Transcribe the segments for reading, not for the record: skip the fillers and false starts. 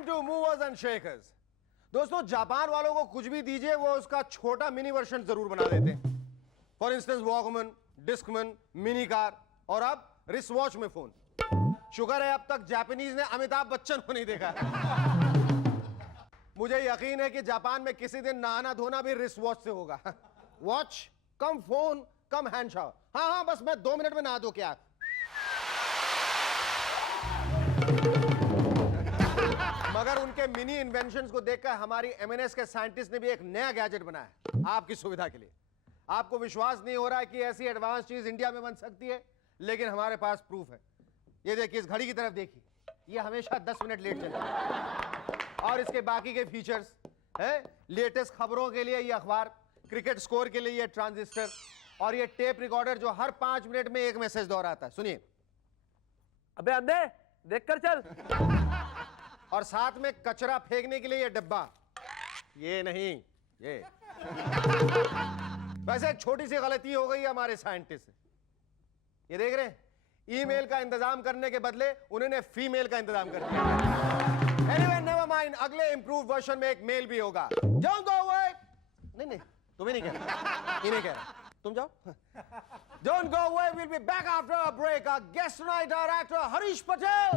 Welcome to Movers and Shakers. दोस्तों, Japan वालों को कुछ भी दीजिए वो उसका छोटा मिनी वर्जन जरूर बना देते हैं. For instance Walkman, Discman, mini car और अब रिस्ट वॉच में फोन. शुक्र है अब तक जापानीज ने अमिताभ बच्चन को नहीं देखा. मुझे यकीन है कि जापान में किसी दिन नहाना धोना भी रिस्ट वॉच से होगा. वॉच कम फोन कम हैंड शावर. हाँ, बस मैं 2 मिनट में नहा दो क्या. मगर उनके मिनी इन्वेंशंस को देखकर हमारी एमएनएस के साइंटिस्ट ने भी एक नया गैजेट बनाया आपकी सुविधा के लिए. आपको विश्वास नहीं हो रहा है कि ऐसी एडवांस चीज इंडिया में बन सकती है, लेकिन हमारे पास प्रूफ है. ये देखिए, इस घड़ी की तरफ देखिए, ये हमेशा 10 मिनट लेट चलता है. और इसके बाकी के फीचर्स है, लेटेस्ट खबरों के लिए ये अखबार, क्रिकेट स्कोर के लिए ये ट्रांजिस्टर और ये टेप रिकॉर्डर जो हर 5 मिनट में एक मैसेज दोहराता है. सुनिए. अबे अंधे, देख कर चल. और साथ में कचरा फेंकने के लिए ये डब्बा. ये नहीं, ये. वैसे एक छोटी सी गलती हो गई हमारे साइंटिस्ट से. ये देख रहे हैं, ईमेल का इंतजाम करने के बदले उन्होंने फीमेल का इंतजाम कर दिया. एनीवे, नेवर माइंड, अगले इंप्रूव वर्जन में एक मेल भी होगा. Don't go away. नहीं, तुम्हें नहीं कह रहा, ये नहीं कह रहा, तुम जाओ. Don't go away, we'll be back after a break. Our guest tonight, our actor Harish Patel.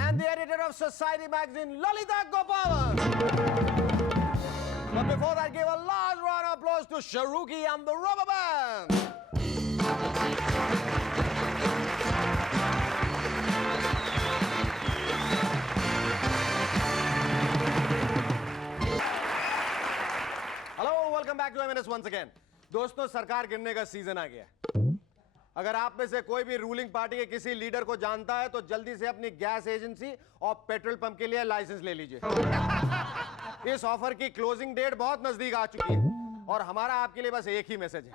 And the editor of Society magazine, Lalita Gopalan. But before that, give a large round of applause to Sharuki and the Rubber Band. Hello, welcome back to MNS once again. दोस्तों, सरकार गिरने का season आ गया. अगर आप में से कोई भी रूलिंग पार्टी के किसी लीडर को जानता है तो जल्दी से अपनी गैस एजेंसी और पेट्रोल पंप के लिए लाइसेंस ले लीजिए. इस ऑफर की क्लोजिंग डेट बहुत नजदीक आ चुकी है और हमारा आपके लिए बस एक ही मैसेज है.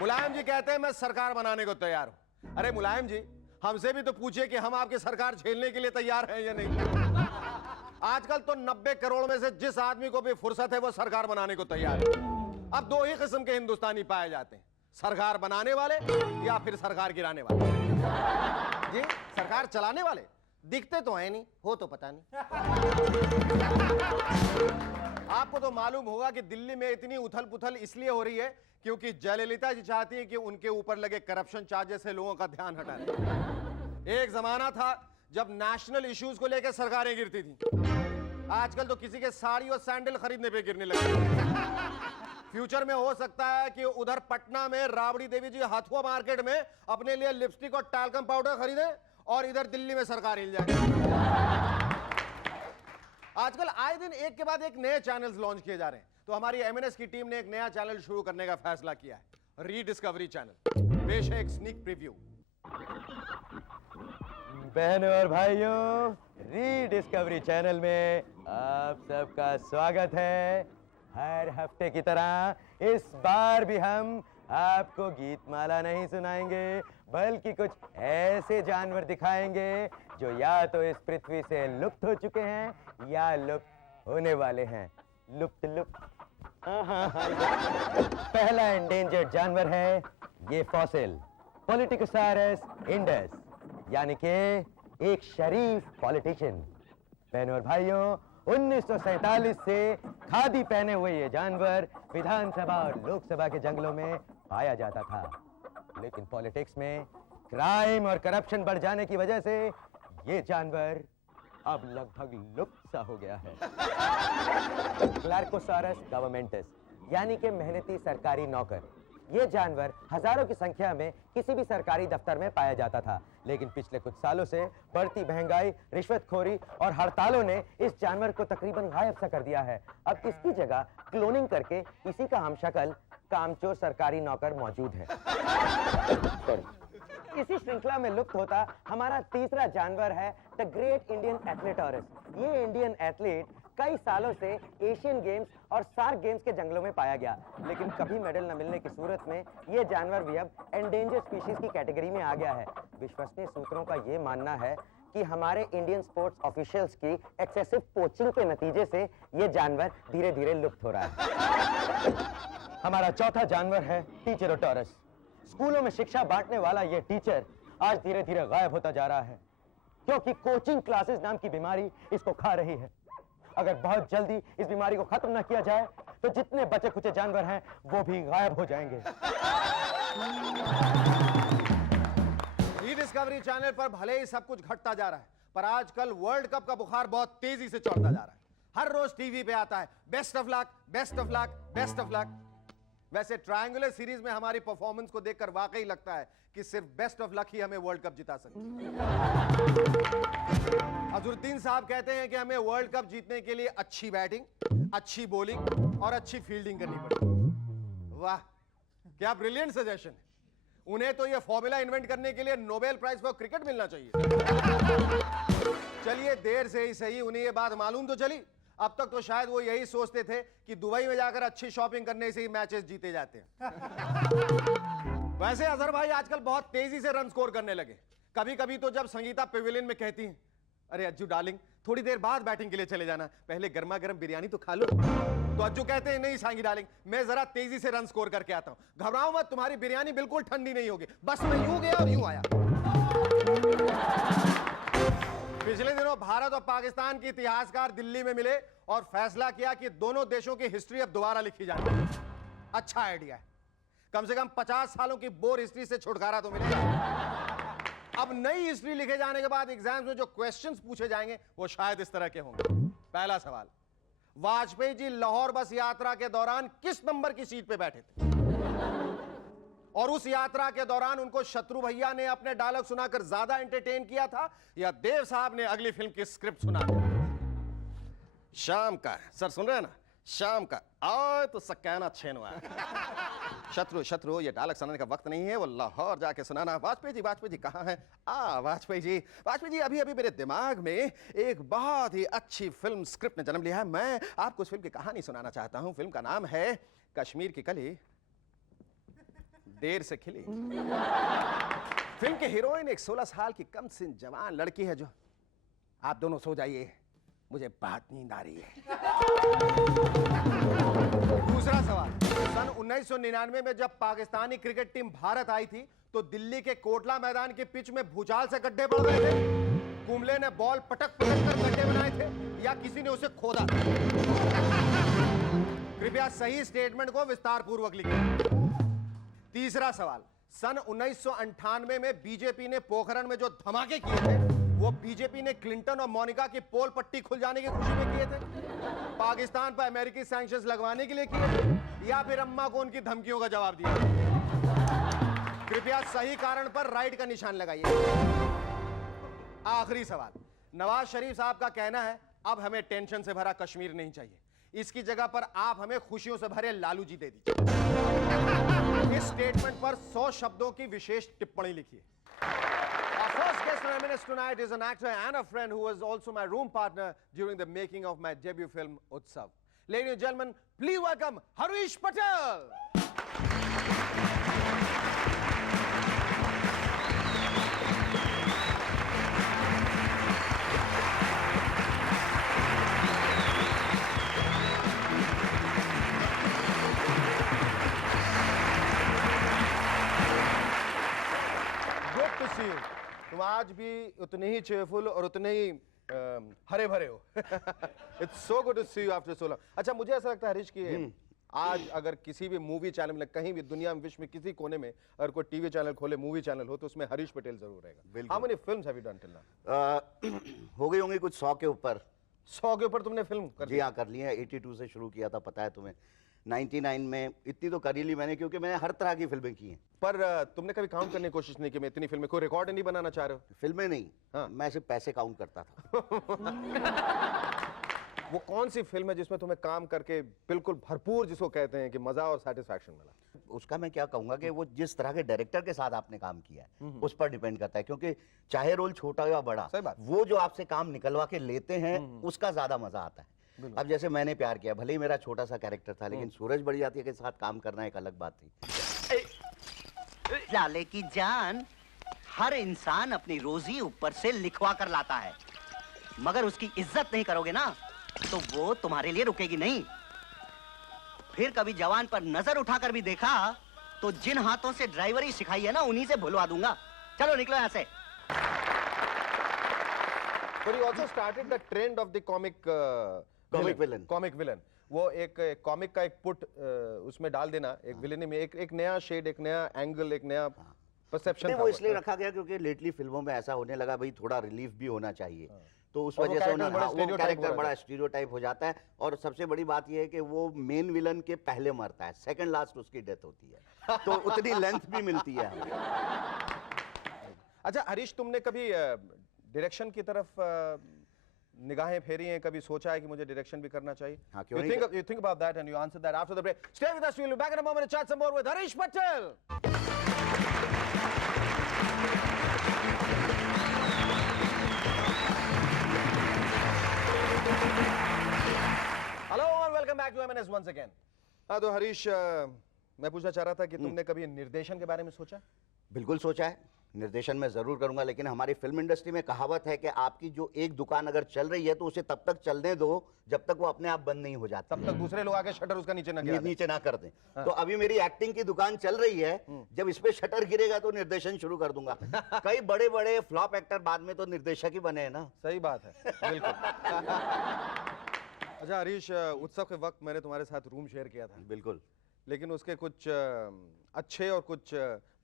मुलायम जी कहते हैं मैं सरकार बनाने को तैयार हूं. अरे मुलायम जी, हमसे भी तो पूछिए कि हम आपकी सरकार झेलने के लिए तैयार हैं या नहीं. आजकल तो 90 करोड़ में से जिस आदमी को भी फुर्सत है वो सरकार बनाने को तैयार है. अब 2 ही किस्म के हिंदुस्तानी पाए जाते हैं, सरकार बनाने वाले या फिर सरकार गिराने वाले. जी, सरकार चलाने वाले दिखते तो हैं नहीं, हो तो पता नहीं. आपको तो मालूम होगा कि दिल्ली में इतनी उथल पुथल इसलिए हो रही है क्योंकि जयललिता जी चाहती हैं कि उनके ऊपर लगे करप्शन चार्जेस से लोगों का ध्यान हटा दें. एक जमाना था जब नेशनल इश्यूज को लेकर सरकारें गिरती थी. आजकल तो किसी के साड़ी और सैंडल खरीदने पे गिरने लगे. फ्यूचर में हो सकता है कि उधर पटना में राबड़ी देवी जी हथुआ मार्केट में अपने लिए लिपस्टिक और टैल्कम पाउडर खरीदे और इधर दिल्ली में सरकार हिल जाए. आजकल आए दिन एक के बाद एक नए चैनल्स लॉन्च किए जा रहे हैं. तो हमारी एमएनएस की टीम ने एक नया चैनल शुरू करने का फैसला किया है, रीडिस्कवरी चैनल. पेश है एक स्नीक प्रीव्यू. बहनों और भाइयों, रीडिस्कवरी चैनल में आप सबका स्वागत है. हर हफ्ते की तरह इस बार भी हम आपको गीतमाला नहीं सुनाएंगे, बल्कि कुछ ऐसे जानवर दिखाएंगे जो या तो इस पृथ्वी से लुप्त हो चुके हैं या लुप्त होने वाले हैं. लुप्त. पहला एंडेंजर्ड जानवर है ये फॉसिल पॉलिटिकोसारस इंडस, यानी कि एक शरीफ पॉलिटिशियन. बहनों और भाइयों, 1947 से खादी पहने हुए ये जानवर विधानसभा और लोकसभा के जंगलों में पाया जाता था. लेकिन पॉलिटिक्स में क्राइम और करप्शन बढ़ जाने की वजह से ये जानवर अब लगभग लुप्त सा हो गया है. क्लार्कोसारस गवर्नमेंटस, यानी कि मेहनती सरकारी नौकर. ये जानवर हजारों की संख्या में किसी भी सरकारी दफ्तर में पाया जाता था. लेकिन पिछले कुछ सालों से बढ़ती महंगाई, रिश्वतखोरी और हड़तालों ने इस जानवर को तकरीबन गायब सा कर दिया है. अब इसकी जगह क्लोनिंग करके इसी का हमशक्ल कामचोर सरकारी नौकर मौजूद है. इसी श्रृंखला में लुप्त होता हमारा तीसरा जानवर है द ग्रेट इंडियन एथलेटोरस. ये इंडियन एथलीट कई सालों से एशियन गेम्स और सार्क गेम्स के जंगलों में पाया गया, लेकिन कभी मेडल न मिलने की सूरत में ये जानवर भी अब एंडेंजर्ड स्पीशीज की कैटेगरी में आ गया है. विश्वसनीय सूत्रों का ये मानना है कि हमारे इंडियन स्पोर्ट्स ऑफिशियल्स की एक्सेसिव पोचिंग के नतीजे से ये जानवर धीरे धीरे लुप्त हो रहा है. हमारा चौथा जानवर है टीचरोटोरस. स्कूलों में शिक्षा बांटने वाला ये टीचर आज धीरे धीरे गायब होता जा रहा है. क्योंकि कोचिंग क्लासेस नाम की बीमारी इसको खा रही है। अगर बहुत जल्दी इस बीमारी को खत्म न किया जाए तो जितने बचे कुचे जानवर हैं वो भी गायब हो जाएंगे। डिस्कवरी चैनल पर भले ही सब कुछ घटता जा रहा है, पर आजकल वर्ल्ड कप का बुखार बहुत तेजी से चढ़ता जा रहा है। हर रोज टीवी पे आता है best of luck, best of luck, best of luck. वैसे ट्रायंगुलर सीरीज में हमारी परफॉर्मेंस को देखकर वाकई लगता है कि सिर्फ बेस्ट ऑफ लक ही हमें वर्ल्ड कप जिता सकती है। अजरुद्दीन साहब कहते हैं कि हमें वर्ल्ड कप जीतने के लिए अच्छी बैटिंग, अच्छी बॉलिंग और अच्छी फील्डिंग करनी पड़ेगी। वाह, क्या ब्रिलियंट सजेशन है। उन्हें तो यह फॉर्मूला इन्वेंट करने के लिए नोबेल प्राइज फॉर क्रिकेट मिलना चाहिए। चलिए, देर से ही सही उन्हें यह बात मालूम तो चली। अब तक तो शायद वो यही सोचते थे कि दुबई में जाकर अच्छी शॉपिंग करने से ही मैचेस जीते जाते हैं। वैसे अजहर भाई आजकल बहुत तेजी से रन स्कोर करने लगे। कभी कभी तो जब संगीता पेविलियन में कहती हैं, अरे अज्जू डार्लिंग, थोड़ी देर बाद बैटिंग के लिए चले जाना, पहले गर्मा गर्म बिरयानी तो खा लो, तो अज्जू कहते हैं, नहीं सांगी डार्लिंग, मैं जरा तेजी से रन स्कोर करके आता हूं, घबराओ मत, तुम्हारी बिरयानी बिल्कुल ठंडी नहीं होगी, बस मैं यूं गया और यूं आया। पिछले दिनों भारत और पाकिस्तान के इतिहासकार दिल्ली में मिले और फैसला किया कि दोनों देशों की हिस्ट्री अब दोबारा लिखी जानी। अच्छा आइडिया है, कम से कम 50 सालों की बोर हिस्ट्री से छुटकारा तो मिलेगा। अब नई हिस्ट्री लिखे जाने के बाद एग्जाम्स में जो क्वेश्चंस पूछे जाएंगे वो शायद इस तरह के होंगे। पहला सवाल, वाजपेयी जी लाहौर बस यात्रा के दौरान किस नंबर की सीट पे बैठे थे और उस यात्रा के दौरान उनको शत्रु भैया ने अपने डायलॉग सुनाकर ज्यादा एंटरटेन किया था या देव साहब ने अगली फिल्म की स्क्रिप्ट सुना दी? शाम का सर सुन रहे हैं ना, शाम का आज तो सकाना छेन हुआ। शत्रु ये डायलॉग सुनाने का वक्त नहीं है, वो लाहौर जाके सुनाना। वाजपेयी जी कहाँ हैं? वाजपेयी जी अभी अभी मेरे दिमाग में एक बहुत ही अच्छी फिल्म स्क्रिप्ट ने जन्म लिया है। मैं आपको उस फिल्म की कहानी सुनाना चाहता हूँ। फिल्म का नाम है कश्मीर की कली देर से खिली। फिल्म के हीरोइन एक 16 साल की कम सिन जवान लड़की है। जो आप दोनों सो जाइए, मुझे बहुत नींद आ रही है। दूसरा सवाल, सन 1999 में जब पाकिस्तानी क्रिकेट टीम भारत आई थी तो दिल्ली के कोटला मैदान के पिच में भूचाल से गड्ढे पड़ गए थे। कुंबले ने बॉल पटक कर गड्ढे बनाए थे या किसी ने उसे खोदा? कृपया सही स्टेटमेंट को विस्तार पूर्वक लिखिए। तीसरा सवाल, सन 1998 में बीजेपी ने पोखरण में जो धमाके किए थे वो बीजेपी ने क्लिंटन और मोनिका की पोल पट्टी खुल जाने की खुशी में किए थे, पाकिस्तान पर अमेरिकी सैंक्शंस लगवाने के लिए किए थे, या फिर अम्मा को उनकी धमकियों का जवाब दिया? कृपया सही कारण पर राइट का निशान लगाइए। आखिरी सवाल, नवाज शरीफ साहब का कहना है अब हमें टेंशन से भरा कश्मीर नहीं चाहिए, इसकी जगह पर आप हमें खुशियों से भरे लालू जी दे दीजिए। इस स्टेटमेंट पर 100 शब्दों की विशेष टिप्पणी लिखिए। Our first guest on M&S tonight is an actor and a friend who was also my room partner during the making of my debut film Utsav. Ladies and gentlemen, please welcome Harish Patel. तुम आज भी उतने ही cheerful और उतने ही हरे भरे हो। It's so good to see you after so long. अच्छा, मुझे ऐसा लगता है हरीश कि आज अगर किसी भी मूवी चैनल में कहीं भी दुनिया में, विश्व में किसी कोने में अगर कोई टीवी चैनल खोले, मूवी चैनल हो, तो उसमें हरीश पटेल जरूर रहेगा। How many films have you done till now? हो गई होंगी कुछ 100 के ऊपर। 100 के ऊपर तुमने फिल्म कर जी हाँ, कर ली है। 82 से शुरू किया था, पता है तुम्हें। 99 में इतनी तो कर ही ली मैंने, क्योंकि मैंने हर तरह की फिल्में की हैं। पर तुमने कभी काउंट करने की कोशिश नहीं की मैं इतनी फिल्में, कोई रिकॉर्ड नहीं बनाना चाह रहे हो? फिल्में नहीं, हाँ। मैं सिर्फ पैसे काउंट करता था। वो कौन सी फिल्म है जिसमें तुम्हें काम करके बिल्कुल भरपूर, जिसको कहते हैं कि मजा और सेटिस्फैक्शन मिला? उसका मैं क्या कहूंगा कि वो जिस तरह के डायरेक्टर के साथ आपने काम किया है उस पर डिपेंड करता है, क्योंकि चाहे रोल छोटा हो या बड़ा, सही बात। वो जो आपसे काम निकलवा के लेते हैं उसका ज्यादा मजा आता है। अब जैसे मैंने प्यार किया, भले ही मेरा छोटा सा कैरेक्टर था, लेकिन सूरज बड़ियाती के साथ काम करना एक अलग बात थी। लाले की जान, हर इंसान अपनी रोजी ऊपर से लिखवा कर लाता है, मगर उसकी इज्जत नहीं करोगे ना तो वो तुम्हारे लिए रुकेगी नहीं। फिर कभी जवान पर नजर उठाकर भी देखा तो जिन हाथों से ड्राइवरी सिखाई है ना, उन्हीं से भुलवा दूंगा। चलो निकलो यहाँ से। But he also started the trend of the comic villain. Comic villain. वो एक कॉमिक का एक पुट उसमें डाल देना, एक विलेन में एक नया शेड, एक नया एंगल, एक नया परसेप्शन नहीं, वो इसलिए रखा गया क्योंकि लेटली फिल्मों में ऐसा होने लगा, भाई थोड़ा रिलीफ भी होना चाहिए। तो उस वजह से वो कैरेक्टर बड़ा स्टीरियोटाइप हो जाता है। और सबसे बड़ी बात ये है कि वो मेन विलन के पहले मरता है, सेकंड लास्ट उसकी डेथ होती है, तो उतनी लेंथ भी मिलती है हमें। अच्छा हरीश, तुमने कभी डायरेक्शन की तरफ निगाहें फेरी हैं, कभी सोचा है कि मुझे डायरेक्शन भी करना चाहिए? हाँ, क्यों नहीं? You think about that and you answer that after the break. Stay with us, we'll be back in a moment to chat some more with Harish Patel. Hello and welcome back to M&S once again. हाँ तो हरीश, मैं पूछना चाह रहा था कि तुमने कभी निर्देशन के बारे में सोचा? बिल्कुल सोचा है, निर्देशन मैं जरूर करूंगा, लेकिन हमारी फिल्म इंडस्ट्री में कहावत है कि आपकी जो एक दुकान अगर चल रही है तो उसे तब तक चलने दो जब तक वो अपने आप बंद नहीं हो जाती, तब तक दूसरे लोग आके शटर उसका नीचे ना कर दें। तो अभी मेरी एक्टिंग की दुकान चल रही है, जब इस पे शटर गिरेगा तो निर्देशन शुरू कर दूंगा। कई बड़े बड़े फ्लॉप एक्टर बाद में तो निर्देशक ही बने हैं ना। सही बात है, बिल्कुल। अच्छा हरीश, उत्सव के वक्त मैंने तुम्हारे साथ रूम शेयर किया था। बिल्कुल। लेकिन उसके कुछ अच्छे और कुछ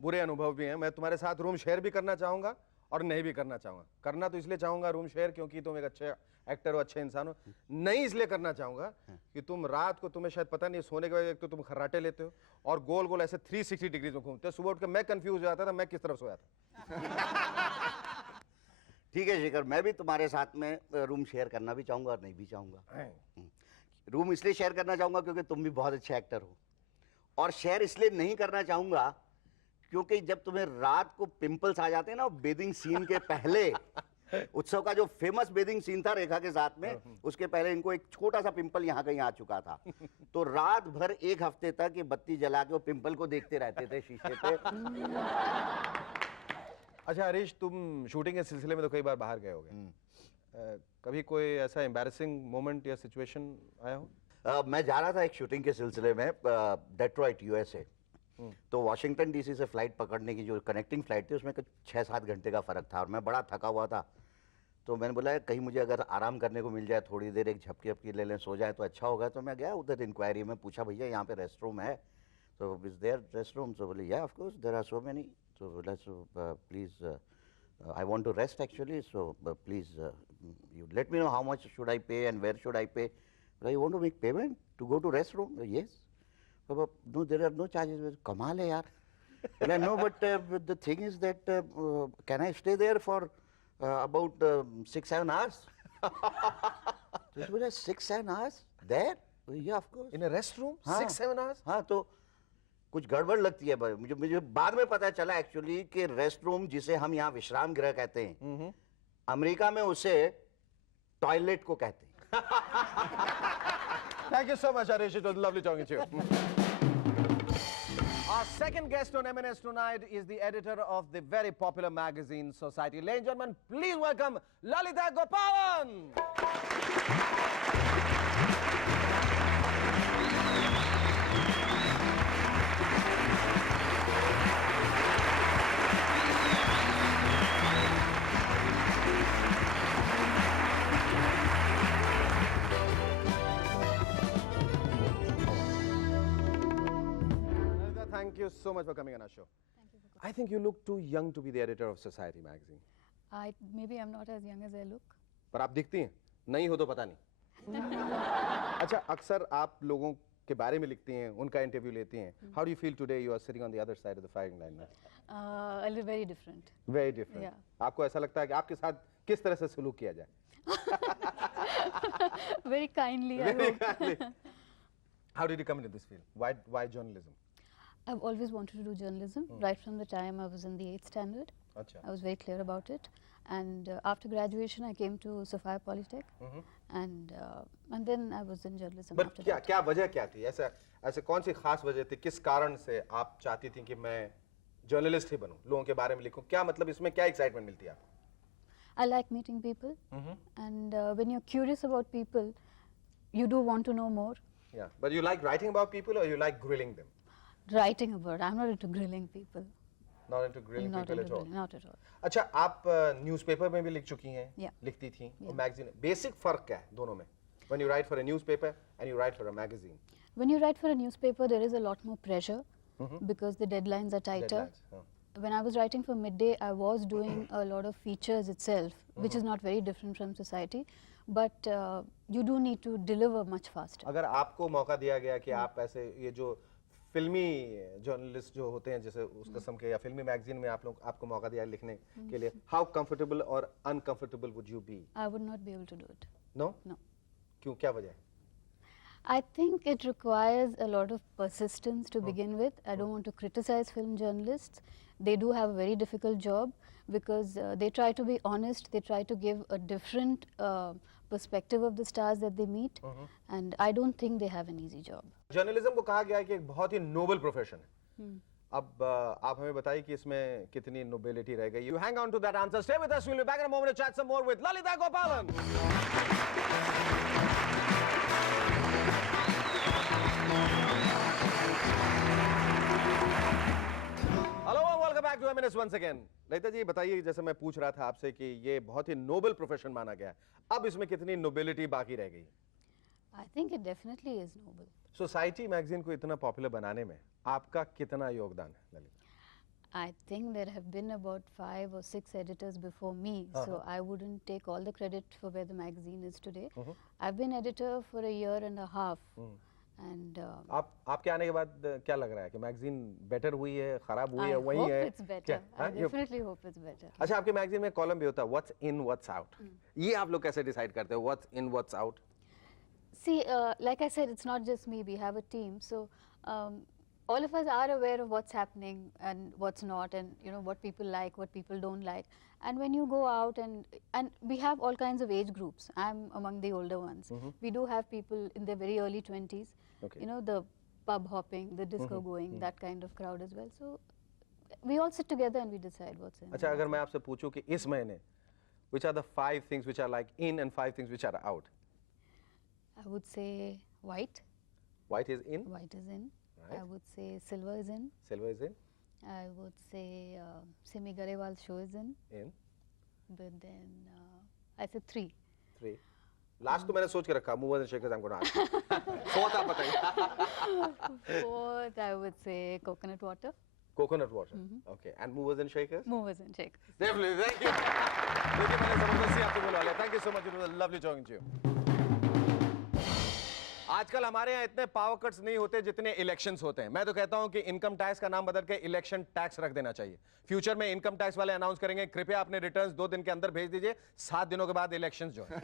बुरे अनुभव भी हैं। मैं तुम्हारे साथ रूम शेयर भी करना चाहूँगा और नहीं भी करना चाहूँगा। करना तो इसलिए चाहूँगा रूम शेयर क्योंकि तुम एक अच्छे एक्टर हो, अच्छे इंसान हो। नहीं इसलिए करना चाहूँगा कि तुम रात को, तुम्हें शायद पता नहीं, सोने के बाद एक तो तुम खर्राटे लेते हो और गोल गोल ऐसे 360 डिग्री में घूमते हो। सुबह उठ के मैं कंफ्यूज हो जाता था मैं किस तरफ सोया था। ठीक है शिखर, मैं भी तुम्हारे साथ में रूम शेयर करना भी चाहूँगा और नहीं भी चाहूँगा। रूम इसलिए शेयर करना चाहूँगा क्योंकि तुम भी बहुत अच्छे एक्टर हो, और शेयर इसलिए नहीं करना चाहूंगा क्योंकि जब तुम्हें रात को पिंपल्स आ जाते हैं ना बेदिंग सीन के पहले, उत्सव का जो फेमस बेदिंग सीन था रेखा के साथ में, उसके पहले इनको एक छोटा सा पिंपल यहाँ कहीं आ चुका था। तो रात भर एक हफ्ते तक ये बत्ती जला के वो पिंपल को देखते रहते थे शीशे पे। अच्छा हरीश, तुम शूटिंग के सिलसिले में तो कई बार बाहर गए होगे, कभी कोई ऐसा एम्बैरेसिंग मोमेंट या सिचुएशन आया हो? मैं जा रहा था एक शूटिंग के सिलसिले में डेट्रॉइट यूएसए, तो वॉशिंगटन डीसी से फ्लाइट पकड़ने की जो कनेक्टिंग फ्लाइट थी उसमें कुछ 6-7 घंटे का फ़र्क था और मैं बड़ा थका हुआ था। तो मैंने बोला कहीं मुझे अगर आराम करने को मिल जाए, थोड़ी देर एक झपकी ले लें, सो जाए तो अच्छा होगा। तो मैं गया उधर इंक्वायरी में, पूछा भैया यहाँ पे रेस्ट रूम है? तो इज देयर रेस्ट रूम? तो बोले yeah of course there are so many. तो बोला so please I want to rest actually, so please you let me know how much should I pay and where should I पे। You want to make payment to go to restroom? Yes. No, there are no charges. कमाल है यार। No, but the thing is that can I stay there for about 6-7 hours? So 6-7 hours there? Yeah, of course. In a restroom? 6-7 hours? हाँ, तो कुछ गड़बड़ लगती है भाई। मुझे बाद में पता चला एक्चुअली कि रेस्ट रूम जिसे हम यहाँ विश्राम गृह कहते हैं, अमेरिका में उसे टॉयलेट को कहते हैं। Thank you so much, Harish. It was lovely talking to you. Our second guest on M&S tonight is the editor of the very popular magazine Society. Ladies and gentlemen, please welcome Lalita Gopalan. Thank you so much for coming on our show. Thank you for I think you look too young to be the editor of Society magazine. maybe I'm not as young as I look. पर आप दिखती हैं, नहीं हो तो पता नहीं। अच्छा, अक्सर आप लोगों के बारे में लिखती हैं, उनका इंटरव्यू लेती हैं। How do you feel today you are sitting on the other side of the firing line? A little very different. Very different. Yeah. आपको ऐसा लगता है कि आपके साथ किस तरह से सलूक किया जाए? Very kindly, I Very hope. kindly. How did you come into this field? Why journalism? I've always wanted to do journalism right from the time I was in the 8th standard. अच्छा. I was very clear about it. And after graduation, I came to Sophia Polytech. And then I was in journalism But after क्या that. क्या वजह क्या थी? ऐसे कौन सी खास वजह थी? किस कारण से आप चाहती थी कि मैं जर्नलिस्ट ही बनूं, लोगों के बारे में लिखूं? क्या मतलब इसमें क्या एक्साइटमेंट मिलती है आपको? I like meeting people. And when you're curious about people, you do want to know more. Yeah, but you like writing about people or you like grilling them? Writing about, I'm not into grilling people. Not into grilling not people into at all. grilling, not at all. अच्छा, आप newspaper में भी लिख चुकी हैं, Yeah. लिखती थी, और Yeah. मैगजीन। बेसिक फर्क क्या है दोनों में? When you write for a newspaper and you write for a magazine. When you write for a newspaper, there is a lot more pressure because the deadlines are tighter. Deadlines, हाँ. When I was writing for Midday, I was doing a lot of features itself, which is not very different from society, but you do need to deliver much faster. अगर आपको मौका दिया गया कि आप ऐसे ये जो फिल्मी जर्नलिस्ट जो होते हैं जैसे उस किस्म के, या फिल्मी मैगजीन में आप लोग आपको मौका दिया लिखने के लिए, हाउ कंफर्टेबल और uncomfortable would you be? I would not be able to do it. No? No. क्यों, क्या वजह है? I think it requires a lot of persistence to begin with. I don't want to criticize film journalists. They do have a very difficult job because they try to be honest, they try to give a different perspective of the stars that they meet, and I don't think they have an easy job. Journalism को कहा गया है कि एक बहुत ही noble profession है। अब आप हमें बताइए कि इसमें कितनी नोबिलिटी रह गई। You hang on to that answer. Stay with us. We'll be back in a moment to chat some more with Lalita Gopalan. Hello and welcome back to minutes once again. Lalita ji बताइए, जैसे मैं पूछ रहा था आपसे कि ये बहुत ही नोबल प्रोफेशन माना गया है, अब इसमें कितनी नोबिलिटी बाकी रह गई? I think it definitely is noble. Society magazine को इतना पॉपुलर बनाने में आपका कितना योगदान है Lalita? I think there have been about 5 or 6 editors before me, so I wouldn't take all the credit for where the magazine is today. I've been editor for a year and a half, and आपके आने के बाद क्या लग रहा है कि magazine better हुई है, खराब हुई I है, वही hope है? it's better. क्या? I हाँ, ये- definitely hope it's better. अच्छा, आपके मैगजीन में कॉलम भी होता है व्हाट्स इन व्हाट्स आउट, ये आप लोग कैसे डिसाइड करते हो what's in what's out? See, like I said, it's not just me. We have a team, so all of us are aware of what's happening and what's not, and you know what people like, what people don't like. And when you go out and we have all kinds of age groups. I'm among the older ones. We do have people in their very early 20s. Okay. You know, the pub hopping, the disco going, that kind of crowd as well. So we all sit together and we decide what's in. अच्छा, अगर मैं आपसे पूछूं कि इस महीने which are the 5 things which are like in and 5 things which are out? I would say white. White is in, White is in. Right. I would say silver is in. silver is in, I would say Simi Garewal's show is in, but then I said 3. 3. Last तो मैंने सोच के रखा, movers and shakers, I'm going to ask. Fourth आप बताइए। Fourth, I would say coconut water. Coconut water, okay, and movers and shakers? Movers and shakers. Definitely, thank you. देखिए, मैंने जबरदस्ती आपको बुला लिया। Thank you so much. It was lovely talking to you. आजकल हमारे यहाँ इतने पावर कट्स नहीं होते जितने इलेक्शंस होते हैं। मैं तो कहता हूँ कि इनकम टैक्स का नाम बदल के इलेक्शन टैक्स रख देना चाहिए। फ्यूचर में इनकम टैक्स वाले अनाउंस करेंगे, कृपया अपने रिटर्न्स 2 दिन के अंदर भेज दीजिए, 7 दिनों के बाद इलेक्शंस जो है।